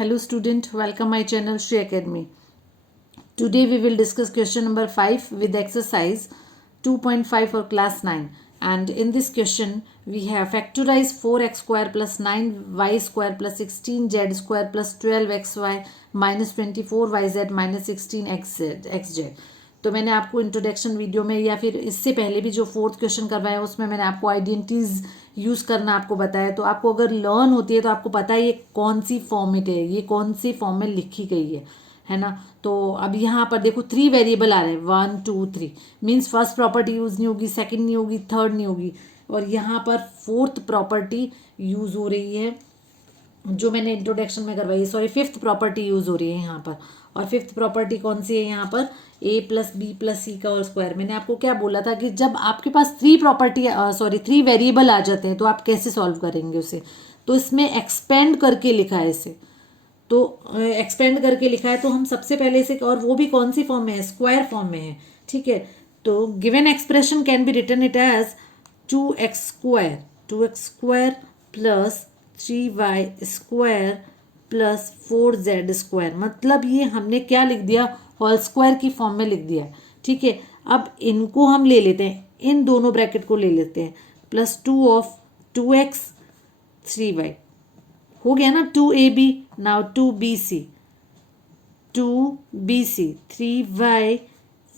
Hello student, welcome my channel Shri Academy. Today we will discuss question number 5 with exercise 2.5 for class 9. And in this question we have factorize 4x square plus 9y square plus 16z square plus 12xy minus 24yz minus 16xz. तो मैंने आपको introduction video में या फिर इससे पहले भी जो फोर्थ क्वेश्चन करवाया उसमें मैंने आपको आइडेंटिटीज यूज़ करना आपको बताया. तो आपको अगर लर्न होती है तो आपको पता है ये कौन सी फॉर्मेट है, ये कौन सी फॉर्म में लिखी गई है ना. तो अब यहाँ पर देखो 3 वेरिएबल आ रहे हैं 1 2 3 मीन्स फर्स्ट प्रॉपर्टी यूज़ नहीं होगी, सेकंड नहीं होगी, थर्ड नहीं होगी, और यहाँ पर फोर्थ प्रॉपर्टी यूज़ हो रही है जो मैंने इंट्रोडक्शन में करवाई. सॉरी, फिफ्थ प्रॉपर्टी यूज़ हो रही है यहाँ पर. और फिफ्थ प्रॉपर्टी कौन सी है यहाँ पर? a प्लस बी प्लस सी का होल स्क्वायर. मैंने आपको क्या बोला था कि जब आपके पास 3 वेरिएबल आ जाते हैं तो आप कैसे सॉल्व करेंगे उसे. तो इसमें एक्सपेंड करके लिखा है इसे. तो एक्सपेंड करके लिखा है तो हम सबसे पहले इसे, और वो भी कौन सी फॉर्म में है? स्क्वायर फॉर्म में है. ठीक है, तो given expression can be written it as 2x square plus 3y square plus 4z square. मतलब ये हमने क्या लिख दिया? होल स्क्वायर की फॉर्म में लिख दिया. ठीक है, अब इनको हम ले लेते हैं, इन दोनों ब्रैकेट को ले लेते हैं. प्लस 2 ऑफ 2x 3y हो गया ना. 2ab now 2bc 3y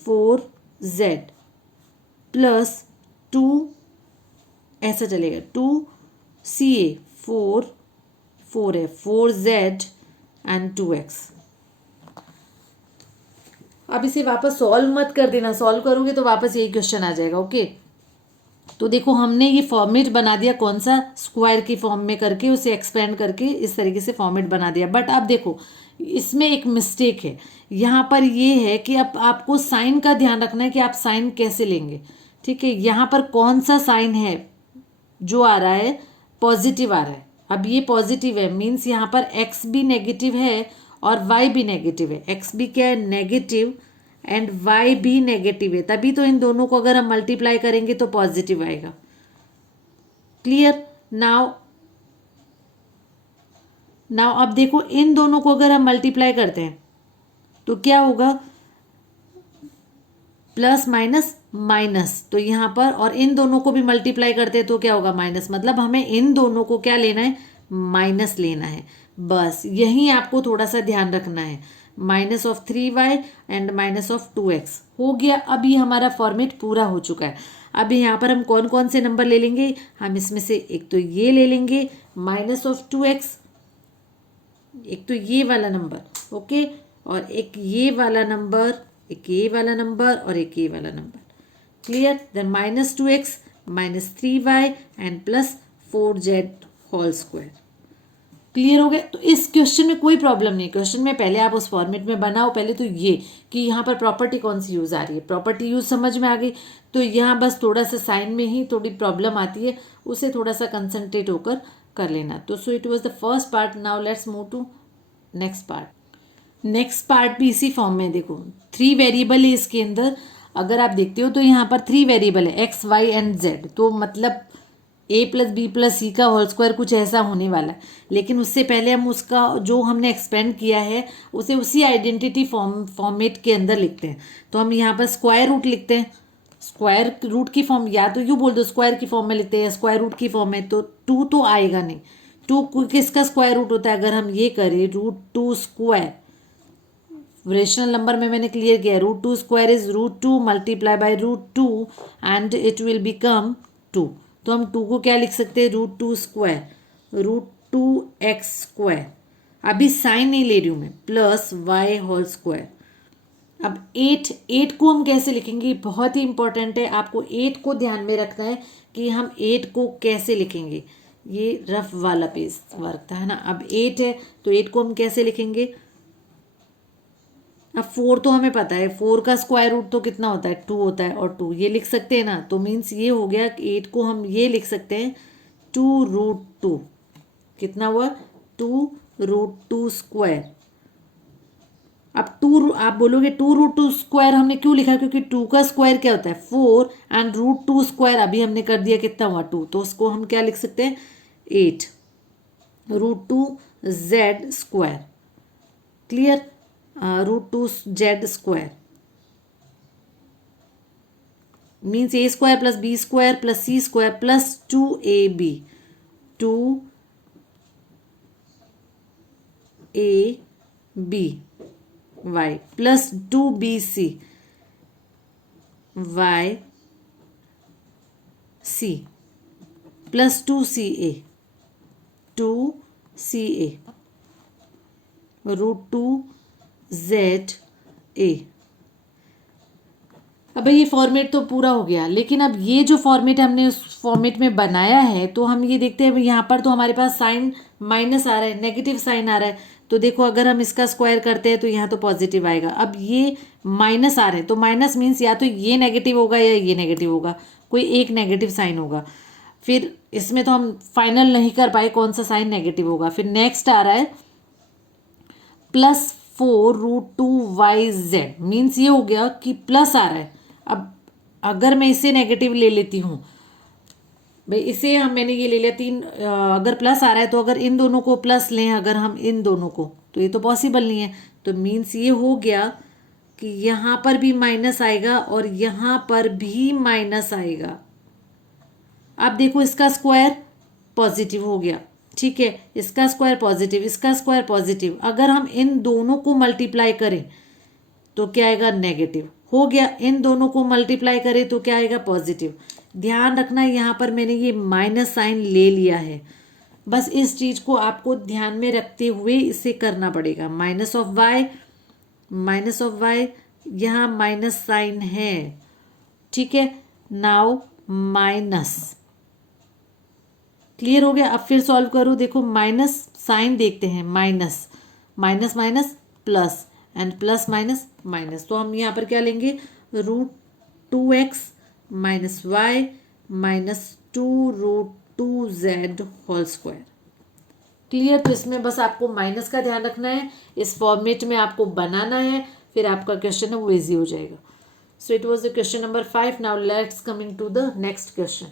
4z plus 2 ऐसा चलेगा 2ca 4 है 4z एंड 2x. अब इसे वापस सॉल्व मत कर देना, सॉल्व करोगे तो वापस यही क्वेश्चन आ जाएगा. ओके, तो देखो हमने ये फॉर्मेट बना दिया, कौन सा? स्क्वायर की फॉर्म में करके उसे एक्सपेंड करके इस तरीके से फॉर्मेट बना दिया. बट अब देखो इसमें एक मिस्टेक है. यहाँ पर ये है कि अब आपको साइन का ध्यान रखना है कि आप साइन कैसे लेंगे. ठीक है, यहाँ पर कौन सा साइन है जो आ रहा है? पॉजिटिव आ रहा है. अब ये पॉजिटिव है मीन्स यहाँ पर x भी नेगेटिव है और y भी नेगेटिव है. x भी क्या है? नेगेटिव, एंड y भी नेगेटिव है. तभी तो इन दोनों को अगर हम मल्टीप्लाई करेंगे तो पॉजिटिव आएगा. क्लियर? नाउ अब देखो इन दोनों को अगर हम मल्टीप्लाई करते हैं तो क्या होगा? Plus minus minus. तो यहाँ पर, और इन दोनों को भी मल्टीप्लाई करते हैं तो क्या होगा? माइनस. मतलब हमें इन दोनों को क्या लेना है? माइनस लेना है. बस यही आपको थोड़ा सा ध्यान रखना है. Minus of 3y and minus of 2x हो गया. अभी हमारा फॉर्मेट पूरा हो चुका है. अभी यहाँ पर हम कौन कौन से नंबर ले लेंगे? हम इसमें से एक तो ये ले लेंगे माइनस ऑफ 2x, एक तो ये वाला नंबर, ओके, और एक ये वाला नंबर, एक ये वाला नंबर और एक ये वाला number. Clear? Then minus 2x minus 3y and plus 4z whole square. Clear हो गया? तो इस क्वेश्चन में कोई प्रॉब्लम नहीं. क्वेश्चन में पहले आप उस फॉर्मेट में बनाओ. पहले तो ये कि यहाँ पर प्रॉपर्टी कौन सी यूज़ आ रही है, प्रॉपर्टी यूज़ समझ में आ गई. तो यहाँ बस थोड़ा सा साइन में ही थोड़ी प्रॉब्लम आती है, उसे थोड़ा सा कंसंट्रेट होकर कर लेना. तो so it was the first part. Now let's move to next part. Next part भी इसी फॉर्म में. देखो 3 वेरिएबल है इसके अंदर. अगर आप देखते हो तो यहाँ पर 3 वेरिएबल है x y एंड z. तो मतलब a प्लस बी प्लस सी का होल स्क्वायर कुछ ऐसा होने वाला है. लेकिन उससे पहले हम उसका जो हमने एक्सपेंड किया है उसे उसी आइडेंटिटी फॉर्मेट के अंदर लिखते हैं. तो हम यहाँ पर स्क्वायर रूट लिखते हैं. स्क्वायर रूट की फॉर्म, या तो यूँ बोल दो स्क्वायर की फॉर्म में लिखते हैं या स्क्वायर रूट की फॉर्म में. तो 2 तो आएगा नहीं. 2 किसका स्क्वायर रूट होता है? अगर हम ये करें √2 स्क्वायर, रेशनल नंबर में मैंने क्लियर किया है. √2 square is √2 multiply by √2 and it will become 2. तो हम 2 को क्या लिख सकते हैं? √2 स्क्वायर √2x स्क्वायर. अभी साइन नहीं ले रही हूँ मैं. Plus y whole square. अब 8 को हम कैसे लिखेंगे? बहुत ही इंपॉर्टेंट है. आपको 8 को ध्यान में रखना है कि हम 8 को कैसे लिखेंगे. ये रफ वाला पेज वर्क था, है ना. अब 8 है तो 8 को हम कैसे लिखेंगे? अब 4 तो हमें पता है, 4 का स्क्वायर रूट तो कितना होता है? 2 होता है, और 2 ये लिख सकते हैं ना. तो मीन्स ये हो गया कि 8 को हम ये लिख सकते हैं 2√2. कितना हुआ? 2√2 स्क्वायर. अब 2 आप बोलोगे 2√2 स्क्वायर हमने क्यों लिखा? क्योंकि 2 का स्क्वायर क्या होता है? 4 एंड √2 स्क्वायर अभी हमने कर दिया, कितना हुआ? 2. तो उसको हम क्या लिख सकते हैं? 8 √2 z square. Clear. √2z² means a² + b² + c² + 2ab 2ab y + 2bc y c + 2ca √2za। अब ये फॉर्मेट तो पूरा हो गया, लेकिन अब ये जो फॉर्मेट हमने उस फॉर्मेट में बनाया है, तो हम ये देखते हैं यहाँ पर तो हमारे पास साइन माइनस आ रहा है, नेगेटिव साइन आ रहा है। तो देखो अगर हम इसका स्क्वायर करते हैं तो यहाँ तो पॉजिटिव आएगा। अब ये माइनस आ रहे हैं, तो माइनस मीन्स या तो ये नेगेटिव होगा या ये नेगेटिव होगा, कोई एक नेगेटिव साइन होगा। फिर इसमें तो हम फाइनल नहीं कर पाए कौन सा साइन नेगेटिव होगा। फिर नेक्स्ट आ रहा है +4 √2yz मीन्स ये हो गया कि प्लस आ रहा है। अब अगर मैं इसे नेगेटिव ले लेती हूँ भाई, इसे मैंने ये ले लिया 3, अगर प्लस आ रहा है तो अगर इन दोनों को प्लस लें, अगर हम इन दोनों को, तो ये तो पॉसिबल नहीं है। तो मीन्स ये हो गया कि यहाँ पर भी माइनस आएगा और यहाँ पर भी माइनस आएगा। अब देखो इसका स्क्वायर पॉजिटिव हो गया, ठीक है, इसका स्क्वायर पॉजिटिव, इसका स्क्वायर पॉजिटिव। अगर हम इन दोनों को मल्टीप्लाई करें तो क्या आएगा, नेगेटिव हो गया। इन दोनों को मल्टीप्लाई करें तो क्या आएगा, पॉजिटिव। ध्यान रखना यहाँ पर मैंने ये माइनस साइन ले लिया है, बस इस चीज को आपको ध्यान में रखते हुए इसे करना पड़ेगा। माइनस ऑफ वाई, यहाँ माइनस साइन है, ठीक है। नाउ माइनस, क्लियर हो गया। अब फिर सॉल्व करो, देखो माइनस साइन देखते हैं, minus minus minus plus and plus minus minus. तो हम यहाँ पर क्या लेंगे, √2x - y - 2√2z²। क्लियर। तो इसमें बस आपको माइनस का ध्यान रखना है, इस फॉर्मेट में आपको बनाना है, फिर आपका क्वेश्चन है वो इजी हो जाएगा। So it was the question number 5। Now let's coming to the next question.